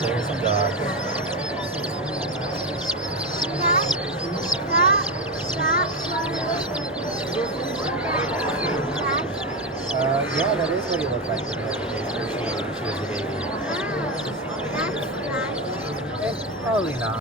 there's a dog. Yeah, that is what he looked like when she was a baby. Probably not.